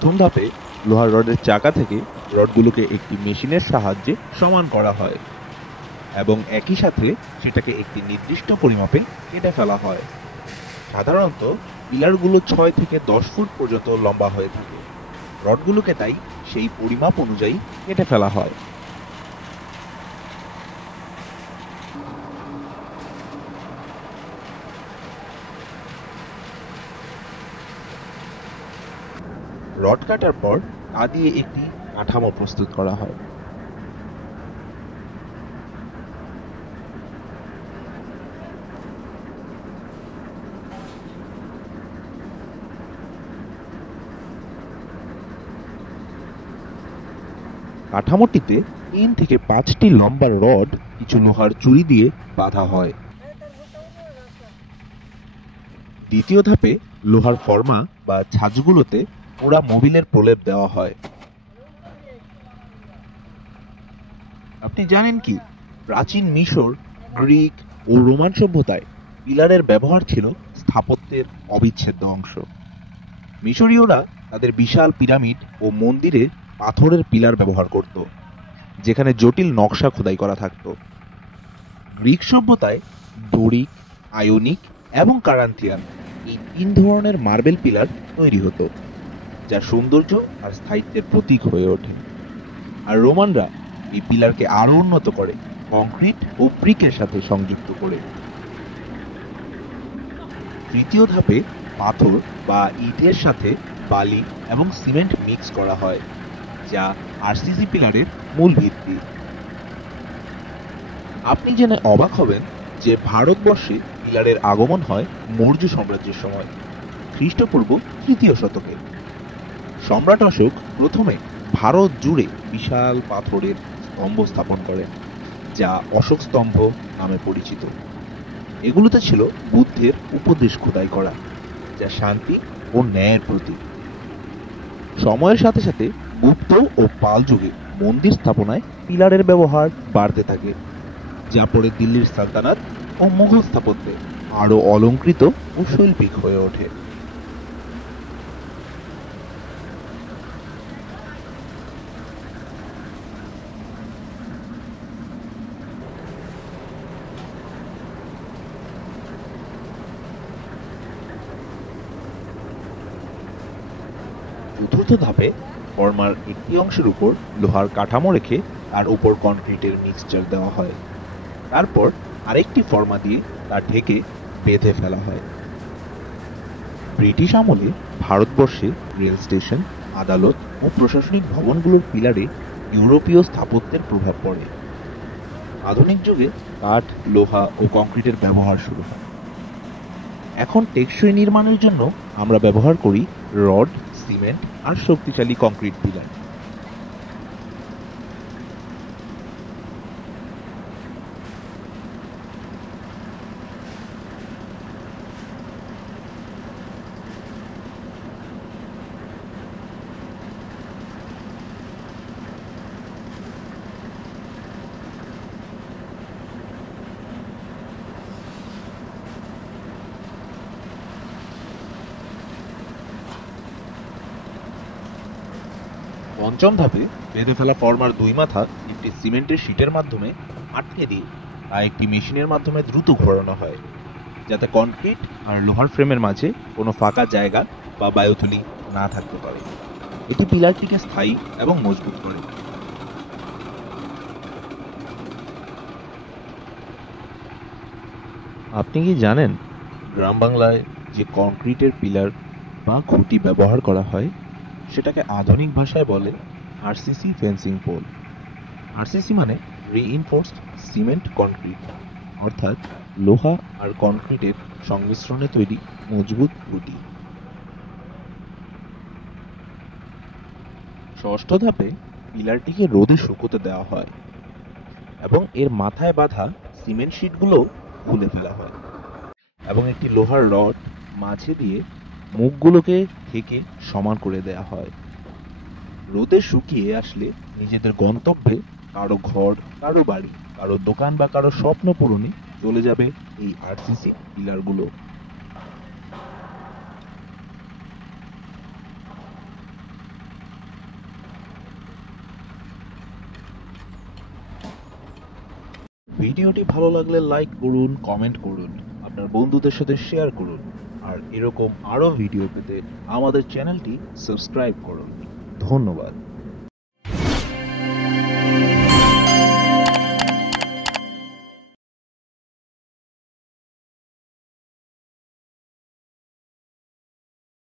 প্রথম ধাপে লোহার রডের চাকা থেকে রডগুলোকে একটি মেশিনের সাহায্যে সমান করা হয় এবং একই সাথে সেটাকে একটি নির্দিষ্ট পরিমাপে কেটে ফেলা হয়। সাধারণত পিলারগুলো 6 থেকে 10 ফুট পর্যন্ত লম্বা হয়ে থাকে। রডগুলোকে তাই সেই পরিমাপ অনুযায়ী কেটে ফেলা হয়। রড কাটার পর তা দিয়ে একটি কাঠামো প্রস্তুত করা হয়। কাঠামোটিতে 3 থেকে 5টি লম্বা রড কিছু লোহার চুড়ি দিয়ে বাঁধা হয়। দ্বিতীয় ধাপে লোহার ফর্মা বা ছাঁচগুলোতে পোড়া মোবিলের প্রলেপ দেওয়া হয়। আপনি জানেন কি, প্রাচীন মিশর, গ্রিক ও রোমান সভ্যতায় পিলারের ব্যবহার ছিল স্থাপত্যের অবিচ্ছেদ্য অংশ। মিশরীয়রা তাদের বিশাল পিরামিড ও মন্দিরে পাথরের পিলার ব্যবহার করত, যেখানে জটিল নকশা খোদাই করা থাকত। গ্রিক সভ্যতায় ডোরিক, আয়োনিক এবং কারান্থিয়ান এই 3 ধরনের মার্বেল পিলার তৈরি হতো, যা সৌন্দর্য আর স্থায়িত্বের প্রতীক হয়ে ওঠে। আর রোমানরা এই পিলারকে আরো উন্নত করে কংক্রিট ও ব্রিকের সাথে সংযুক্ত করে। তৃতীয় ধাপে পাথর বা ইটের সাথে বালি এবং সিমেন্ট মিক্স করা হয়, যা আরসিসি পিলারের মূল ভিত্তি। আপনি জেনে অবাক হবেন যে ভারতবর্ষে পিলারের আগমন হয় মৌর্য সাম্রাজ্যের সময়, খ্রিস্টপূর্ব 3য় শতকে। সম্রাট অশোক প্রথমে ভারত জুড়ে বিশাল পাথরের স্তম্ভ স্থাপন করেন, যা অশোক স্তম্ভ নামে পরিচিত। এগুলোতে ছিল বুদ্ধের উপদেশ খোদাই করা, যা শান্তি ও ন্যায়ের প্রতীক। সময়ের সাথে সাথে গুপ্ত ও পাল যুগে মন্দির স্থাপনায় পিলারের ব্যবহার বাড়তে থাকে, যা পরে দিল্লির সালতানাত ও মুঘল স্থাপত্যে আরো অলংকৃত ও শৈল্পিক হয়ে ওঠে। চতুর্থ ধাপে ফর্মার একটি অংশের উপর লোহার কাঠামো রেখে তার উপর কনক্রিটের মিক্সচার দেওয়া হয়। তারপর আরেকটি ফর্মা দিয়ে তা ঢেকে বেঁধে ফেলা হয়। ব্রিটিশ আমলে ভারতবর্ষে রেল স্টেশন, আদালত ও প্রশাসনিক ভবনগুলোর পিলারে ইউরোপীয় স্থাপত্যের প্রভাব পড়ে। আধুনিক যুগে কাঠ, লোহা ও কংক্রিটের ব্যবহার শুরু হয়। এখন টেকসই নির্মাণের জন্য আমরা ব্যবহার করি রড, সিমেন্ট আর শক্তিশালী কংক্রিট পিলার। পঞ্চম ধাপে বেঁধে ফেলা ফর্মার 2 মাথা একটি সিমেন্টের শীটের মাধ্যমে আটকে দিয়ে তা একটি মেশিনের মাধ্যমে দ্রুত ঘোরানো হয়, যাতে কনক্রিট আর লোহার ফ্রেমের মাঝে কোনো ফাঁকা জায়গা বা বায়ুথলি না থাকতে পারে। এটি পিলারটিকে স্থায়ী এবং মজবুত করে। আপনি কি জানেন, গ্রাম বাংলায় যে কংক্রিটের পিলার বা খুঁটি ব্যবহার করা হয় সেটাকে আধুনিক ভাষায় বলে আরসিসি ফেন্সিং পোল। আরসিসি মানে রিইনফোর্সড সিমেন্ট কনক্রিট, অর্থাৎ লোহা আর কনক্রিটের সংমিশ্রণে তৈরি মজবুত খুঁটি। ষষ্ঠ ধাপে পিলারটিকে রোদে শুকোতে দেওয়া হয় এবং এর মাথায় বাঁধা সিমেন্ট শীটগুলো খুলে ফেলা হয় এবং একটি লোহার রড মাঝে দিয়ে মুখগুলোকে থেকে সমান করে দেওয়া হয়। রোদে শুকিয়ে আসলে নিজেদের গন্তব্যে কারো ঘর, কারো বাড়ি, কারো দোকান বা কারো স্বপ্ন পূরণে চলে যাবে এই আরসিসি পিলারগুলো। ভিডিওটি ভালো লাগলে লাইক করুন, কমেন্ট করুন, আপনার বন্ধুদের সাথে শেয়ার করুন, আর এরকম আরো ভিডিও পেতে আমাদের চ্যানেলটি সাবস্ক্রাইব করুন। ধন্যবাদ।